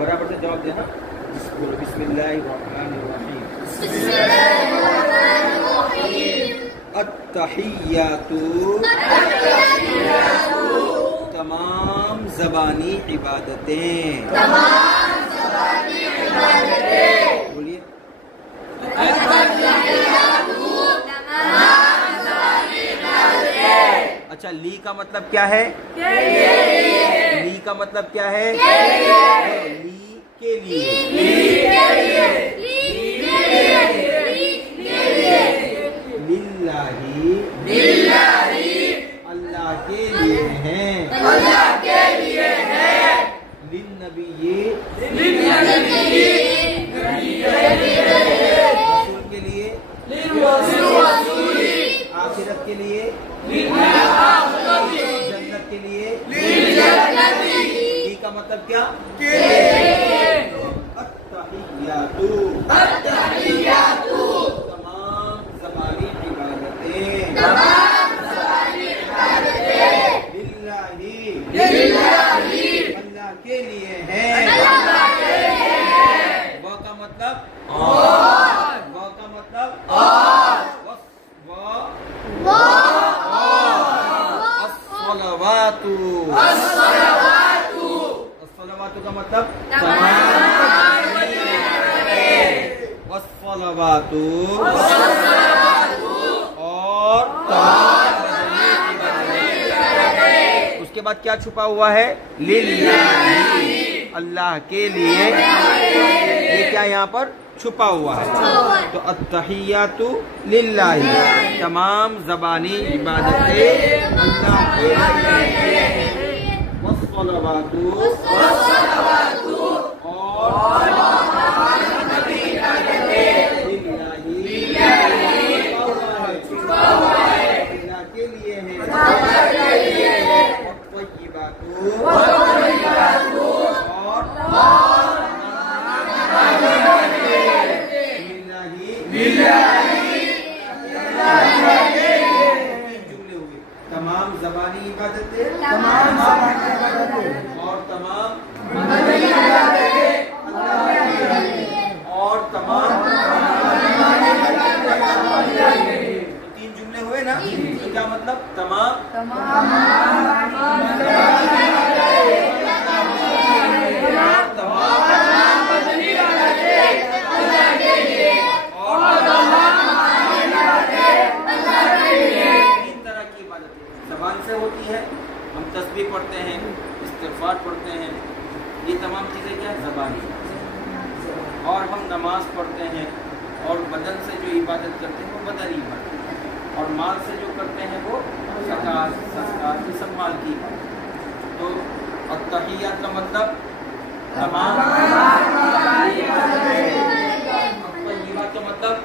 برابر سے جواب دینا. بسم اللہ الرحمن الرحیم. التحیات تمام زبانی عبادتیں. بولیے. اچھا لی کا مطلب کیا ہے؟ لی کا مطلب کیا ہے؟ لی کے لیے. اللہ کے لیے ہیں. للنبی رسول کے لیے. آخرت کے لیے. جنت کے لیے. لی کا مطلب کیا؟ التحیات تمام زبانی عبادتیں اللہ کے لیے ہیں. وہ کا مطلب وہ کا مطلب الصلوات کا مطلب والصلوات اور اس کے بعد کیا چھپا ہوا ہے؟ للہ اللہ کے لیے. یہ کیا یہاں پر چھپا ہوا ہے؟ تو التحیات للہ تمام زبانی عبادتیں اللہ کے لیے. والصلوات اور اللہ کے لیے ہیں. تمام زبانی عبادتیں اور تمام تین جملے ہوئے نا. کیا مطلب؟ تمام زبان سے ہوتی ہے. ہم تسبیح پڑھتے ہیں, استغفار پڑھتے ہیں, یہ تمام چیزیں کیا زبانی. اور ہم نماز پڑھتے ہیں اور بدن سے جو عبادت کرتے ہیں وہ بدنی عبادت, اور مال سے جو کرتے ہیں وہ زکات صدقات یہ سب مال کی عبادت. تو التحیات کا مطلب تمام. الطیبات کا مطلب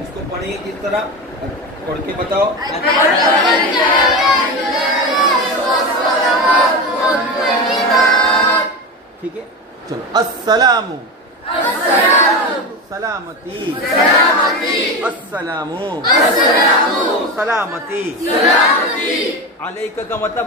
اس کو پڑھیں کس طرح پڑھ کے بتاؤ. ٹھیک ہے چلو. السلام سلامتی, السلام سلامتی. علیکہ کا مطلب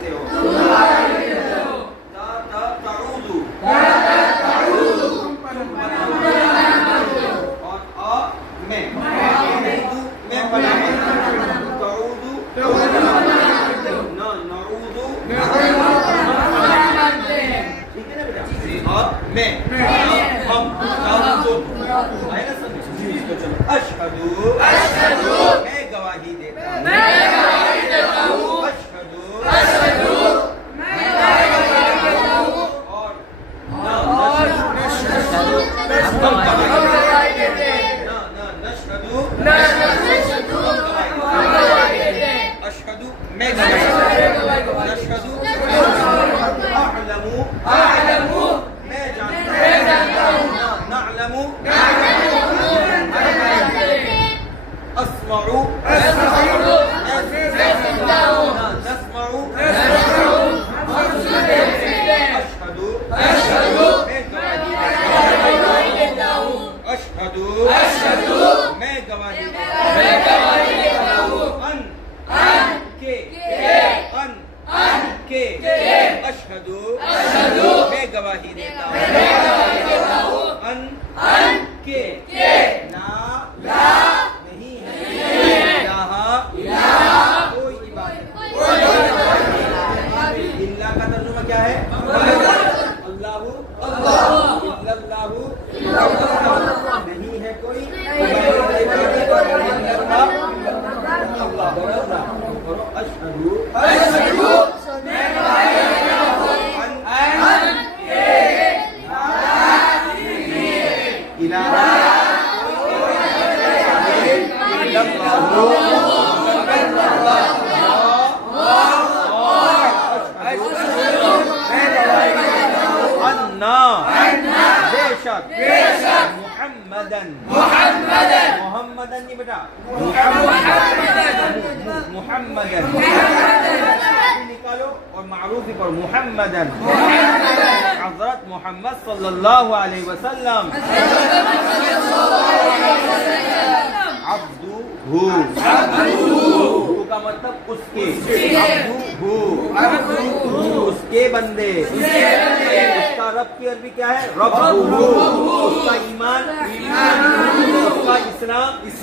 دیتے ہو. تعودو اور میں پناہ تعودو نعودو ٹھیک ہے نا بیٹا. اور میں ہم آئے نا سمجھ. اشہدو میں گواہی دیتا ہوں. اشہدو میں گواہی دیتا ہوں. اشہدو میں گواہی دیتا ہوں. ان کے لا نہیں ہے. کوئی عبادت. اللہ کا ترجمہ کیا ہے؟ اللہ نہیں ہے کوئی. اشہدو محمدن نہیں بیٹا محمدن نکالو اور معروف ہی پر محمدن حضرت محمد صلی اللہ علیہ وسلم. عبدو کا مطلب اس کے. عبدو اس کے بندے. اس کا رب کی عربی کیا ہے؟ رب. اس کا ایمان اس کا اسلام اس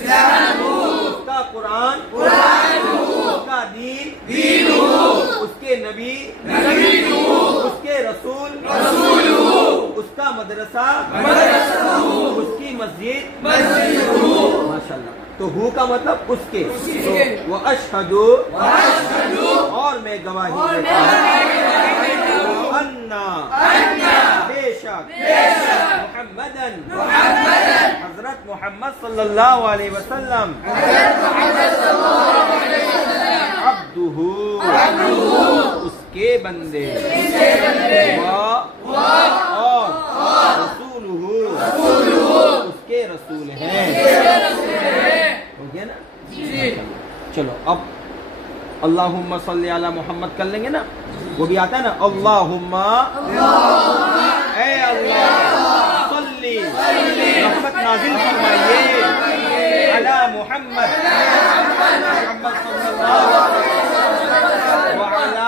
کا قرآن اس کا دین اس کے نبی اس کے رسول اس کا مدرسہ اس کی مسجد. ماشاء اللہ. تو ہو کا مطلب اس کے. وہ اشہدو اور میں گواہی دیتا ہوں. انا بے شک محمدن حضرت محمد صلی اللہ علیہ وسلم عبدہ اس کے بندے اور رسولہ اس کے رسول ہیں. ہو گیا نا. چلو اب اللہم صلی علی محمد کر لیں گے نا. وہ بھی آتا ہے نا اللہم اے اللہ صلی رحمت نازل فرمائیے علی محمد محمد صلی اللہ علیہ وسلم وعلی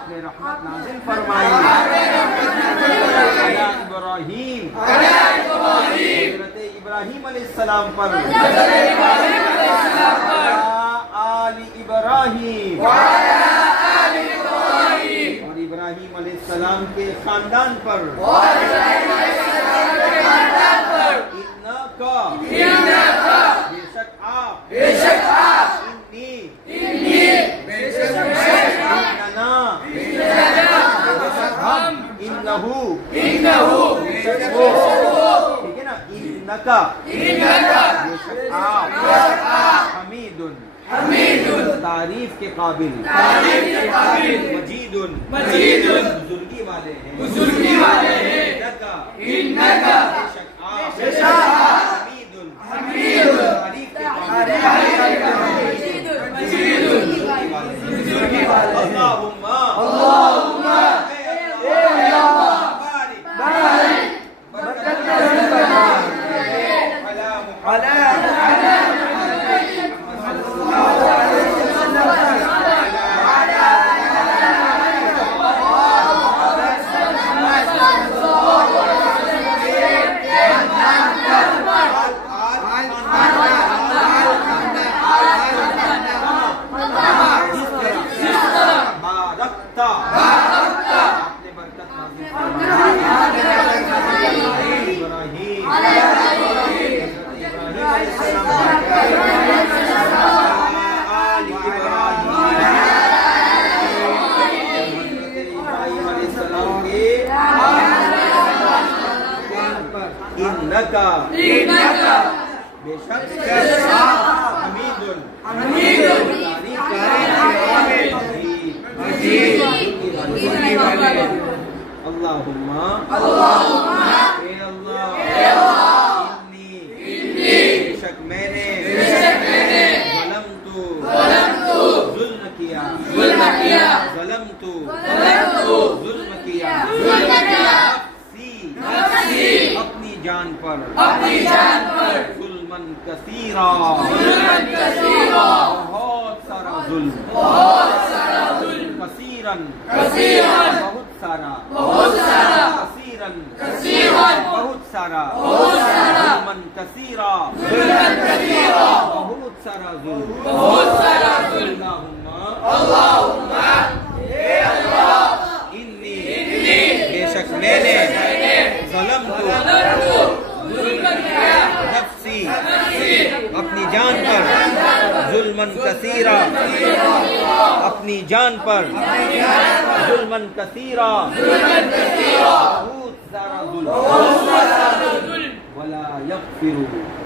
آل رحمت نازل فرمائی ابراہیم حضرت ابراہیم علیہ السلام پر آل ابراہیم اور ابراہیم علیہ السلام کے خاندان پر انکا بے شک آپ انہو ٹھیک ہے نا. انکا حمید تعریف کے قابل مجید بزرگی والے ہیں. انکا بے شک آپ حمید تعریف کے قابل بے شک حمید اللہم اے اللہ بے شک میں نے ظلم کیا اپنی جان پر ظلمن کثیرا بہت سارا ظلم کثیرن بہت سارا کثیرن بہت سارا ظلمن کثیرا بہت سارا ظلم اللہم انی بے شک میں نے ظلمت نفسی اپنی جان پر ظلمن کثیرا اپنی جان پر ظلمن کثیرا بہت سارا ظلم ولا یغفر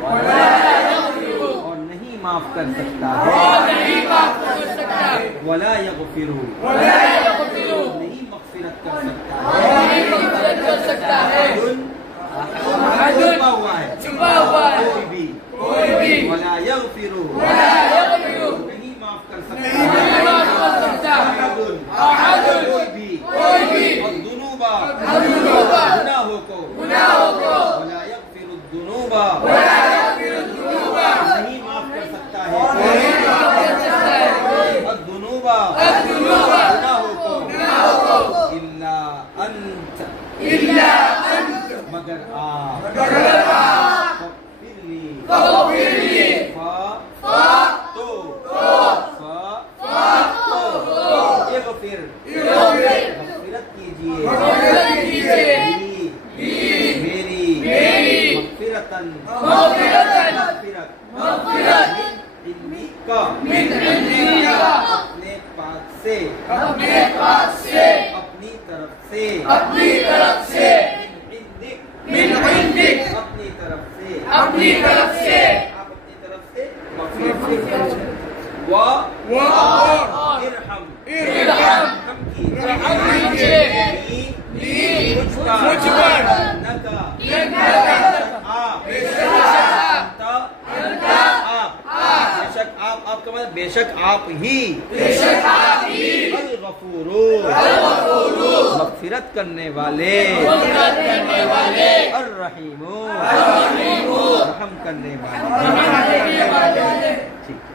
اور نہیں معاف کر سکتا ہے ولا یغفر نہیں مغفرت کر سکتا ہے چھپا ہوا ہے کوئی بھی ولا یغفر نہیں معاف کر سکتا کوئی بھی الذنوب گناہوں کو ولا یغفر الذنوب نہیں معاف کر سکتا ہے الذنوب گناہوں کو الا انت مگر آپ مغفرت کیجیے میری مغفرتاً اپنے پاک سے اپنی طرف سے اپنی طرف سے آپ اپنی طرف سے آپ کا مطلب بے شک آپ ہی الغفور مغفرت کرنے والے الرحیم رحم کرنے والے ٹھیک